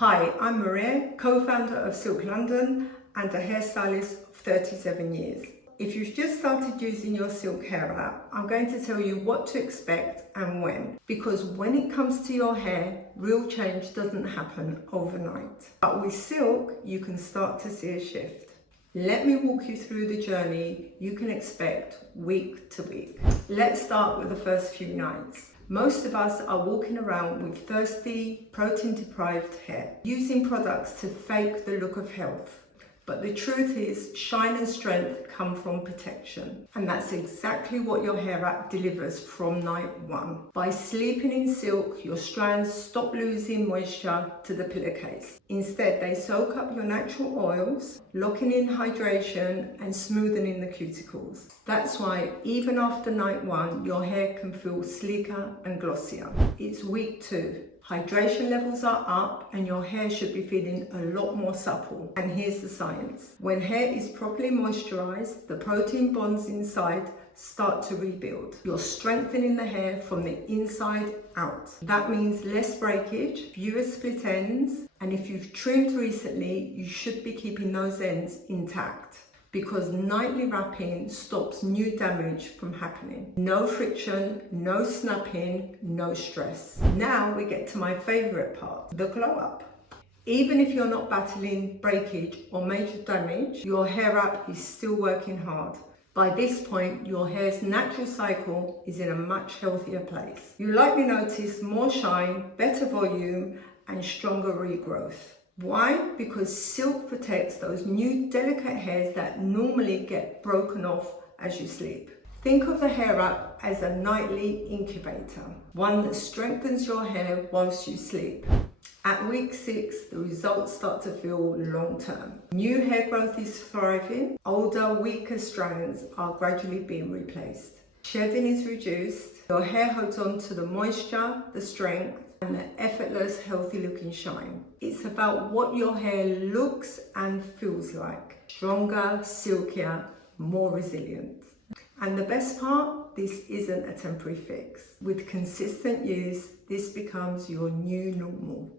Hi, I'm Maria, co-founder of SILKE London and a hairstylist of 37 years. If you've just started using your SILKE Hair Wrap, I'm going to tell you what to expect and when. Because when it comes to your hair, real change doesn't happen overnight. But with SILKE, you can start to see a shift. Let me walk you through the journey you can expect week to week. Let's start with the first few nights. Most of us are walking around with thirsty, protein-deprived hair, using products to fake the look of health. But the truth is, shine and strength come from protection. And that's exactly what your hair wrap delivers from night one. By sleeping in silk, your strands stop losing moisture to the pillowcase. Instead, they soak up your natural oils, locking in hydration and smoothing the cuticles. That's why even after night one, your hair can feel sleeker and glossier. It's week 2. Hydration levels are up and your hair should be feeling a lot more supple. And here's the science. When hair is properly moisturized, the protein bonds inside start to rebuild. You're strengthening the hair from the inside out. That means less breakage, fewer split ends, and if you've trimmed recently, you should be keeping those ends intact, because nightly wrapping stops new damage from happening. No friction, no snapping, no stress. Now we get to my favorite part, the glow up. Even if you're not battling breakage or major damage, your hair wrap is still working hard. By this point, your hair's natural cycle is in a much healthier place. You'll likely notice more shine, better volume, and stronger regrowth. Why? Because silk protects those new delicate hairs that normally get broken off as you sleep. Think of the hair wrap as a nightly incubator, one that strengthens your hair whilst you sleep. At week 6, the results start to feel long-term. New hair growth is thriving, older, weaker strands are gradually being replaced. Shedding is reduced, your hair holds on to the moisture, the strength, and the effortless, healthy-looking shine. It's about what your hair looks and feels like. Stronger, silkier, more resilient. And the best part, this isn't a temporary fix. With consistent use, this becomes your new normal.